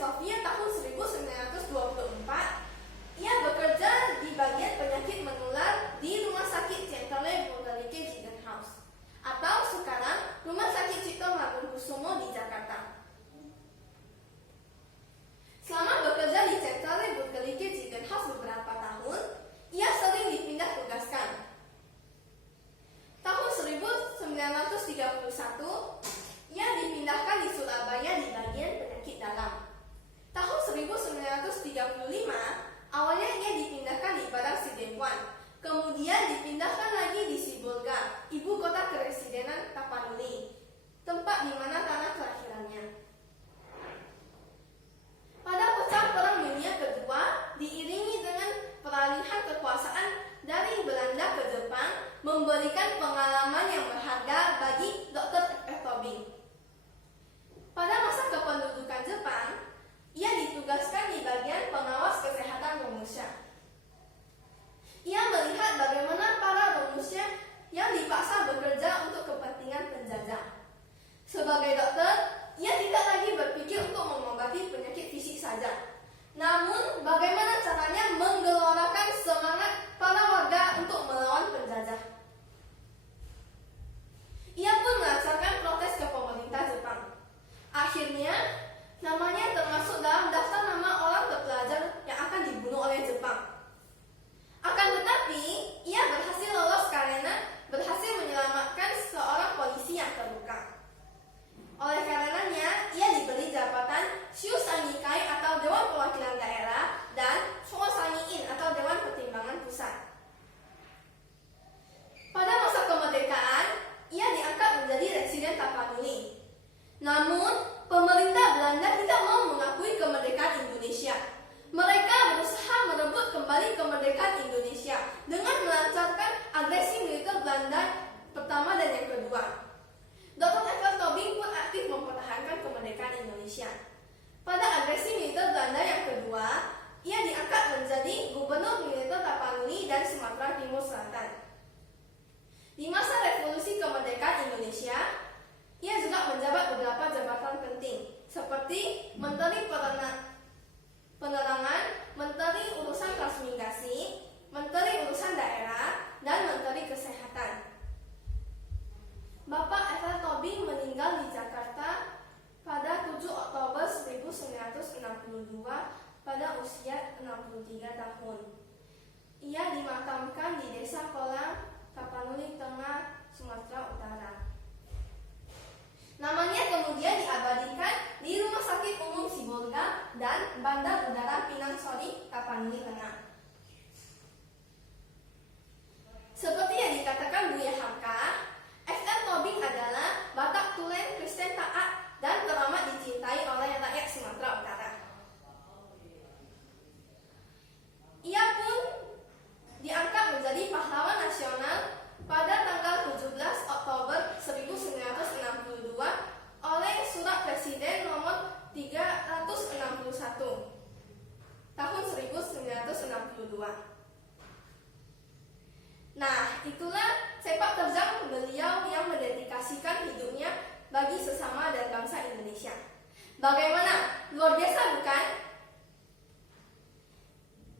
Sofia tahun 1924. Ia bekerja di bagian penyakit menular di Rumah Sakit Centrale Bulgarike Ziegenhaus atau sekarang Rumah Sakit Cipto Mangunkusumo di Jakarta. Selama bekerja di Centrale Bulgarike Ziegenhaus beberapa tahun, ia sering dipindah tugaskan. Tahun 1931, ia dipindahkan di Surabaya di bagian penyakit dalam. Tahun 1935, awalnya ia dipindahkan di Padang Sidempuan, kemudian dipindahkan lagi di Sibolga, ibu kota keresidenan Tapanuli, tempat di mana tanah kelahirannya. Pada pecah Perang Dunia Kedua, diiringi dengan peralihan kekuasaan dari Belanda ke Jepang, memberikan pengalaman yang berharga bagi Dr. F. Tobing. Pada masa kependudukan Jepang, ia ditugaskan di bagian pengawas kesehatan Rumusya. Ia melihat bagaimana para Rumusya yang dipaksa bekerja untuk kepentingan penjajah. Sebagai dokter, ia tidak lagi berpikir untuk mengobati penyakit fisik saja, namun bagaimana caranya menggelorakan semangat para warga untuk melawan penjajah. Ia pun melancarkan protes ke pemerintah Jepang. Akhirnya, namanya termasuk dalam daftar nama orang terpelajar yang akan dibunuh oleh Jepang. Akan tetapi, ia berhasil lolos karena berhasil menyelamatkan seorang polisi yang terluka. Oleh karenanya, ia diberi jabatan Shusangikai atau Dewan Perwakilan Daerah dan Shosangiin atau Dewan Pertimbangan Pusat. Pada masa kemerdekaan, ia diangkat menjadi residen Tapanuli. Namun, pemerintah Belanda tidak mau mengakui kemerdekaan Indonesia. Mereka berusaha merebut kembali kemerdekaan Indonesia dengan melancarkan agresi militer Belanda pertama dan yang kedua. Dr. F. Tobing pun aktif mempertahankan kemerdekaan Indonesia. Pada agresi militer Belanda yang kedua, ia diangkat menjadi Gubernur Militer Tapanuli dan Sumatera Timur Selatan. Di masa Revolusi Kemerdekaan Indonesia, ia juga menjabat beberapa jabatan penting, seperti Menteri Penerangan, Menteri Urusan Transmigrasi, Menteri Urusan Daerah, dan Menteri Kesehatan. Bapak F. Tobing meninggal di Jakarta pada 7 Oktober 1962 pada usia 63 tahun. Ia dimakamkan di Desa Kolang, Tapanuli Tengah, Sumatera Utara. Namanya kemudian diabadikan di Rumah Sakit Umum Sibolga dan Bandar Udara Pinang Sori, Tapanuli Tengah. Seperti yang dikatakan Buya Hamka, F.R. Tobing adalah Batak Tulen Kristen taat dan teramat dicintai oleh rakyat Sumatera Utara. Ia pun diangkat menjadi pahlawan nasional pada tanggal 17 Oktober 1962 oleh Surat Presiden nomor 361 tahun 1962. Nah, itulah sepak terjang beliau yang mendedikasikan hidupnya bagi sesama dan bangsa Indonesia. Bagaimana? Luar biasa bukan?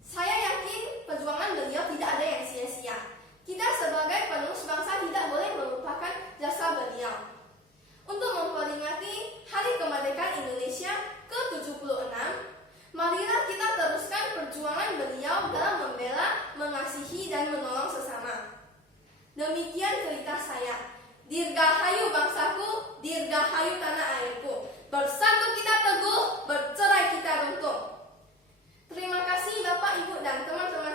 Saya yakin perjuangan beliau tidak ada yang sia-sia. Kita sebagai penerus bangsa tidak boleh melupakan jasa beliau. Untuk memperingati Hari Kemerdekaan Indonesia ke-76, marilah kita teruskan perjuangan beliau dalam membela, mengasihi, dan menolong sesama. Demikian cerita saya. Dirgahayu bangsaku, dirgahayu tanah airku. Bersatu kita teguh, bercerai kita runtuh. Terima kasih Bapak, Ibu, dan teman-teman